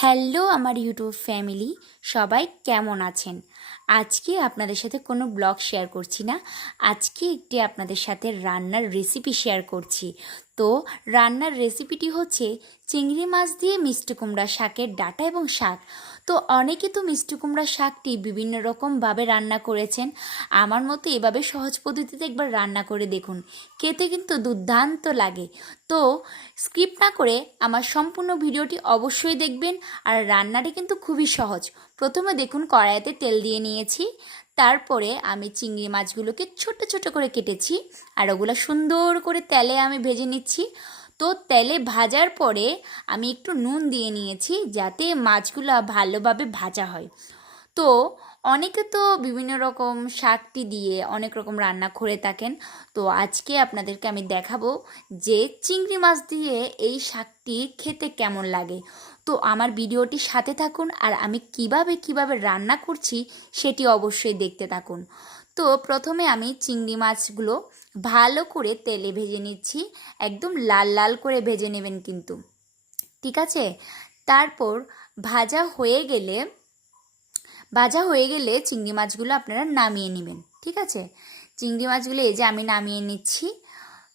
Hello আমার YouTube family, সবাই কেমন আছেন? আজকে আপনাদের সাথে কোনো ব্লগ শেয়ার করছি না। আজকে একটি আপনাদের সাথে রান্নার রেসিপি শেয়ার করছি। তো রান্নার রেসিপিটি হচ্ছে চিংড়ি মাছ দিয়ে মিষ্টি কুমড়া শাকের ডাঁটা এবং শাক। তো অনেকে তো মিষ্টি কুমড়া শাকটি বিভিন্ন রকমভাবে রান্না করেছেন। আমার মতো এভাবে সহজ পদ্ধতিতে একবার রান্না করে দেখুন, খেতে কিন্তু দুর্দান্ত লাগে। তো স্কিপ না করে আমার সম্পূর্ণ ভিডিওটি অবশ্যই দেখবেন। আর রান্নাটি কিন্তু খুবই সহজ। প্রথমে দেখুন, কড়াইতে তেল দিয়ে নিয়েছি। তারপরে আমি চিংড়ি মাছগুলোকে ছোট ছোট করে কেটেছি, আর ওগুলো সুন্দর করে তেলে আমি ভেজে নিচ্ছি। তো তেলে ভাজার পরে আমি একটু নুন দিয়ে নিয়েছি, যাতে মাছগুলো ভালোভাবে ভাজা হয়। তো অনেকে তো বিভিন্ন রকম শাকটি দিয়ে অনেক রকম রান্না করে থাকেন। তো আজকে আপনাদেরকে আমি দেখাবো যে চিংড়ি মাছ দিয়ে এই শাকটি খেতে কেমন লাগে। তো আমার ভিডিওটি সাথে থাকুন, আর আমি কিভাবে রান্না করছি সেটি অবশ্যই দেখতে থাকুন। তো প্রথমে আমি চিংড়ি মাছগুলো ভালো করে তেলে ভেজে নিচ্ছি। একদম লাল লাল করে ভেজে নেবেন কিন্তু, ঠিক আছে? তারপর ভাজা হয়ে গেলে চিংড়ি মাছগুলো আপনারা নামিয়ে নেবেন, ঠিক আছে? চিংড়ি মাছগুলো এই যে আমি নামিয়ে নিচ্ছি।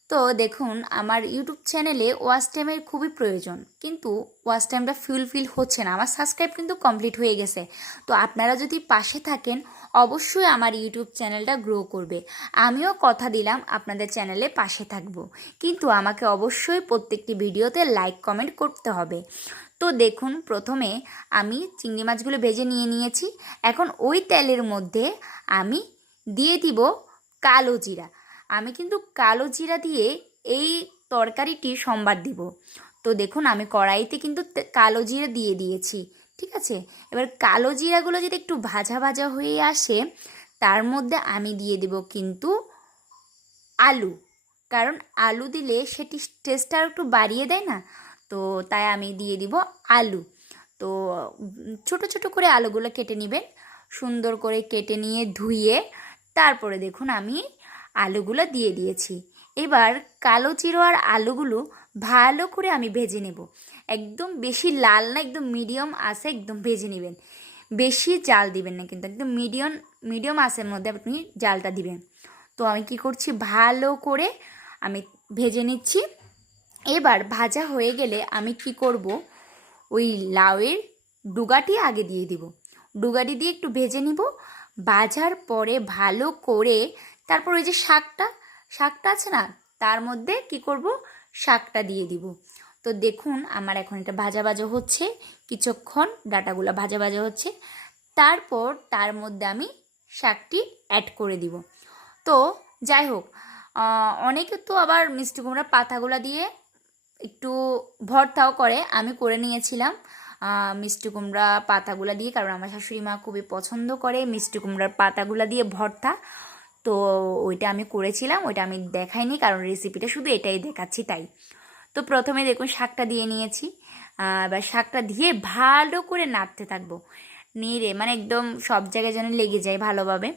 তো দেখুন, আমার ইউটিউব চ্যানেলে ওয়াচ টাইমের খুবই প্রয়োজন, কিন্তু ওয়াচ টাইমটা ফুলফিল হচ্ছে না। আমার সাবস্ক্রাইব কিন্তু কমপ্লিট হয়ে গেছে। তো আপনারা যদি পাশে থাকেন, অবশ্যই আমার ইউটিউব চ্যানেলটা গ্রো করবে। আমিও কথা দিলাম আপনাদের চ্যানেলে পাশে থাকব, কিন্তু আমাকে অবশ্যই প্রত্যেকটি ভিডিওতে লাইক কমেন্ট করতে হবে। তো দেখুন, প্রথমে আমি চিংড়ি মাছগুলো ভেজে নিয়েছি। এখন ওই তেলের মধ্যে আমি দিয়ে দিব কালো জিরা। আমি কিন্তু কালো জিরা দিয়ে এই তরকারিটি সম্বাদ দিব। তো দেখুন, আমি কড়াইতে কিন্তু কালো জিরা দিয়ে দিয়েছি, ঠিক আছে? এবার কালো জিরাগুলো যদি একটু ভাজা ভাজা হয়ে আসে, তার মধ্যে আমি দিয়ে দেব কিন্তু আলু। কারণ আলু দিলে সেটি টেস্টটা একটু বাড়িয়ে দেয় না? তো তাই আমি দিয়ে দিব আলু। তো ছোট ছোট করে আলুগুলো কেটে নেবেন, সুন্দর করে কেটে নিয়ে ধুয়ে তারপরে দেখুন আমি আলুগুলো দিয়ে দিয়েছি। এবার কালো জিরা আর আলুগুলো ভালো করে আমি ভেজে নেব। একদম বেশি লাল না, একদম মিডিয়াম আঁচে একদম ভেজে নেবেন। বেশি জাল দিবেন না কিন্তু, একদম মিডিয়াম আঁচের মধ্যে আপনি জালটা দিবেন। তো আমি কি করছি, ভালো করে আমি ভেজে নিচ্ছি। এবার ভাজা হয়ে গেলে আমি কি করব, ওই লাউয়ের ডুগাটি আগে দিয়ে দিব। ডুগাটি দিয়ে একটু ভেজে নিব। ভাজার পরে ভালো করে তারপর ওই যে শাকটা আছে না, তার মধ্যে কি করব, শাকটা দিয়ে দিব। তো দেখুন, আমার এখন এটা ভাজা ভাজা হচ্ছে। কিছুক্ষণ ডাটাগুলো ভাজা ভাজা হচ্ছে, তারপর তার মধ্যে আমি শাকটি অ্যাড করে দিব। তো যাই হোক, অনেকে তো আবার মিষ্টি কুমড়ার পাতাগুলো দিয়ে একটু ভর্তাও করে। আমি করে নিয়েছিলাম মিষ্টি কুমড়া পাতাগুলো দিয়ে, কারণ আমার শাশুড়ি মা খুবই পছন্দ করে মিষ্টি কুমড়ার পাতাগুলো দিয়ে ভর্তা। তো ওইটা আমি করেছিলাম, ওইটা আমি দেখাইনি, কারণ রেসিপিটা শুধু এটাই দেখাচ্ছি তাই। তো প্রথমে দেখুন শাকটা দিয়ে নিয়েছি। এবার শাকটা দিয়ে ভালো করে নাড়তে থাকবো, নেড়ে মানে একদম সব জায়গায় যেন লেগে যায় ভালোভাবে।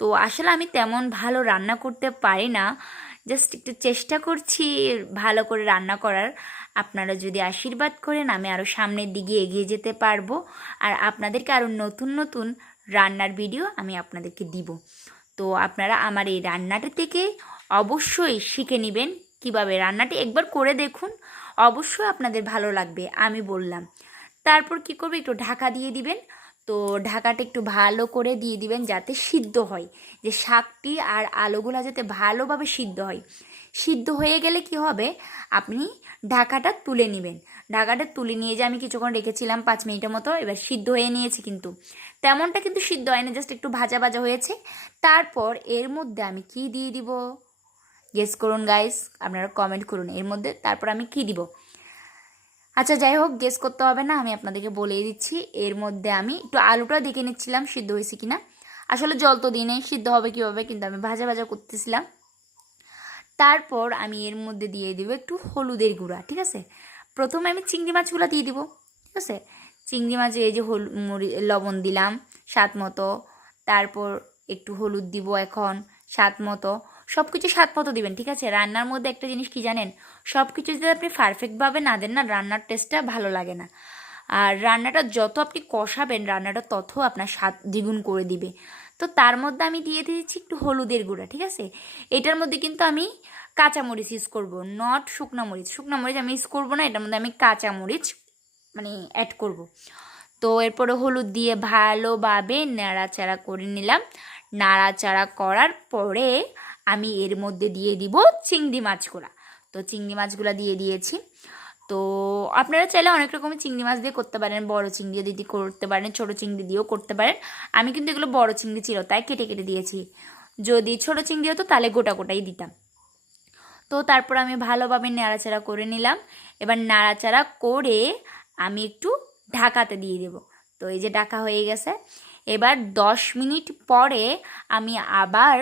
তো আসলে আমি তেমন ভালো রান্না করতে পারি না, জাস্ট একটু চেষ্টা করছি ভালো করে রান্না করার। আপনারা যদি আশীর্বাদ করেন, আমি আরও সামনের দিকে এগিয়ে যেতে পারবো, আর আপনাদেরকে আরও নতুন নতুন রান্নার ভিডিও আমি আপনাদেরকে দিব। তো আপনারা আমার এই রান্নাটা থেকে অবশ্যই শিখে নেবেন কিভাবে। রান্নাটি একবার করে দেখুন, অবশ্যই আপনাদের ভালো লাগবে, আমি বললাম। তারপর কি করবে, একটু ঢাকা দিয়ে দিবেন। তো ঢাকাটা একটু ভালো করে দিয়ে দিবেন, যাতে সিদ্ধ হয়, যে শাকটি আর আলুগুলো যাতে ভালোভাবে সিদ্ধ হয়। সিদ্ধ হয়ে গেলে কি হবে, আপনি ঢাকাটা তুলে নেবেন। ঢাকাটা তুলে নিয়ে যে আমি কিছুক্ষণ রেখেছিলাম 5 মিনিটের মতো, এবার সিদ্ধ হয়ে নিয়েছি, কিন্তু তেমনটা কিন্তু সিদ্ধ হয় না, জাস্ট একটু ভাজা ভাজা হয়েছে। তারপর এর মধ্যে আমি কি দিয়ে দিব, গেস করুন গাইস, আপনারা কমেন্ট করুন এর মধ্যে তারপর আমি কি দিব। আচ্ছা যাই হোক, গেস করতে হবে না, আমি আপনাদেরকে বলেই দিচ্ছি। এর মধ্যে আমি একটু আলুটা দেখে নিচ্ছিলাম সিদ্ধ হয়েছে কিনা। আসলে জল তো দিই নেই, সিদ্ধ হবে কীভাবে, কিন্তু আমি ভাজা ভাজা করতেছিলাম। তারপর আমি এর মধ্যে দিয়ে দিব একটু হলুদের গুঁড়া, ঠিক আছে? প্রথমে আমি চিংড়ি মাছগুলো দিয়ে দিব, ঠিক আছে? চিংড়ি মাছ এই যে লবণ দিলাম স্বাদ মতো, তারপর একটু হলুদ দিব এখন স্বাদ মতো। সব কিছু স্বাদ মতো দিবেন, ঠিক আছে? রান্নার মধ্যে একটা জিনিস কি জানেন, সব কিছু যদি আপনি পারফেক্টভাবে না দেন না, রান্নার টেস্টটা ভালো লাগে না। আর রান্নাটা যত আপনি কষাবেন রান্নাটা তত আপনার স্বাদ দ্বিগুণ করে দিবে। তো তার মধ্যে আমি দিয়ে দিয়েছি একটু হলুদের গুঁড়া, ঠিক আছে। এটার মধ্যে কিন্তু আমি কাঁচামরিচ ইউজ করব, নট শুকনো মরিচ। শুকনো মরিচ আমি ইউজ করবো না, এটার মধ্যে আমি কাঁচামরিচ মানে অ্যাড করব। তো এরপরে হলুদ দিয়ে ভালোভাবে নাড়াচাড়া করে নিলাম। নাড়াচাড়া করার পরে আমি এর মধ্যে দিয়ে দিব চিংড়ি মাছগুলো। তো চিংড়ি মাছগুলো দিয়ে দিয়েছি। তো আপনারা চাইলে অনেক রকমের চিংড়ি মাছ দিয়ে করতে পারেন, বড় চিংড়ি দিয়ে করতে পারেন, ছোটো চিংড়ি দিয়েও করতে পারেন। আমি কিন্তু এগুলো বড় চিংড়ি ছিল তাই কেটে কেটে দিয়েছি। যদি ছোটো চিংড়ি হতো তাহলে গোটা গোটাই দিতাম। তো তারপর আমি ভালোভাবে নাড়াচাড়া করে নিলাম। এবার নাড়াচাড়া করে আমি একটু ঢাকাতে দিয়ে দেব। তো এই যে ঢাকা হয়ে গেছে। এবার 10 মিনিট পরে আমি আবার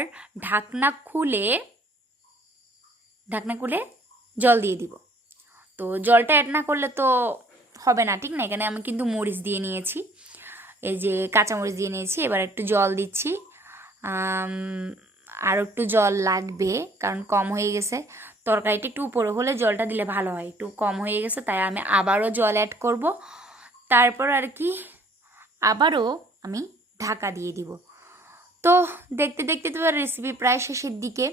ঢাকনা খুলে জল দিয়ে দিব। তো জলটা অ্যাড না করলে তো হবে না, ঠিক না। এখানে আমি কিন্তু মরিচ দিয়ে নিয়েছি, এই যে কাঁচামরিচ দিয়ে নিয়েছি। এবার একটু জল দিচ্ছি, আরও একটু জল লাগবে কারণ কম হয়ে গেছে। তরকারিটা একটু উপরে হলে জলটা দিলে ভালো হয়, একটু কম হয়ে গেছে তাই আমি আবারও জল অ্যাড করব। তারপর আর কি আবারও আমি ঢাকা দিয়ে দিব। তো দেখতে দেখতে তো রেসিপি প্রায় শেষের দিকে।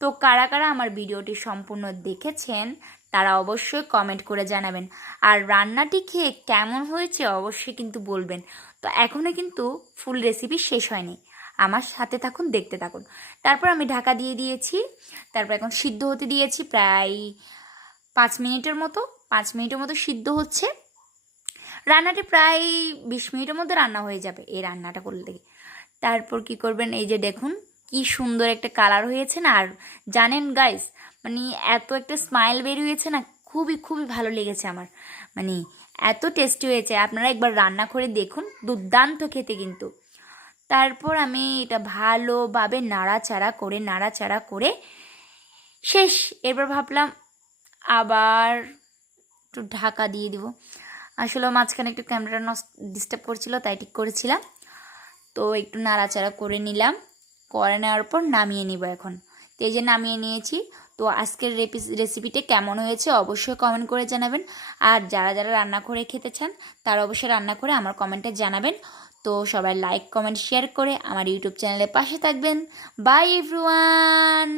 তো কারা কারা আমার ভিডিওটি সম্পূর্ণ দেখেছেন তারা অবশ্যই কমেন্ট করে জানাবেন। আর রান্নাটি খেয়ে কেমন হয়েছে অবশ্যই কিন্তু বলবেন। তো এখনও কিন্তু ফুল রেসিপি শেষ হয়নি, আমার সাথে থাকুন, দেখতে থাকুন। তারপর আমি ঢাকা দিয়ে দিয়েছি। তারপর এখন সিদ্ধ হতে দিয়েছি প্রায় 5 মিনিটের মতো। 5 মিনিটের মতো সিদ্ধ হচ্ছে। রান্নাটি প্রায় 20 মিনিটের মধ্যে রান্না হয়ে যাবে এই রান্নাটা করলে। তারপর কি করবেন, এই যে দেখুন কি সুন্দর একটা কালার হয়েছে না। আর জানেন গাইস, মানে এত একটা স্মাইল বের হয়েছে না, খুবই খুবই ভালো লেগেছে আমার। মানে এত টেস্টি হয়েছে, আপনারা একবার রান্না করে দেখুন, দুর্দান্ত খেতে কিন্তু। তারপর আমি এটা ভালোভাবে নাড়াচাড়া করে শেষ। এরপর ভাবলাম আবার একটু ঢাকা দিয়ে দিব। আসলে মাঝখানে একটু ক্যামেরা ডিস্টার্ব করছিল তাই ঠিক করেছিলাম। তো একটু নাড়াচাড়া করে নিলাম, করে নেওয়ার পর নামিয়ে নিব এখন। তো এই যে নামিয়ে নিয়েছি। তো আজকের রেসিপিটা কেমন হয়েছে অবশ্যই কমেন্ট করে জানাবেন। আর যারা যারা রান্না করে খেতে চান তারা অবশ্যই রান্না করে আমার কমেন্টে জানাবেন। তো সবাই লাইক কমেন্ট শেয়ার করে আমার ইউটিউব চ্যানেলের পাশে থাকবেন। By everyone.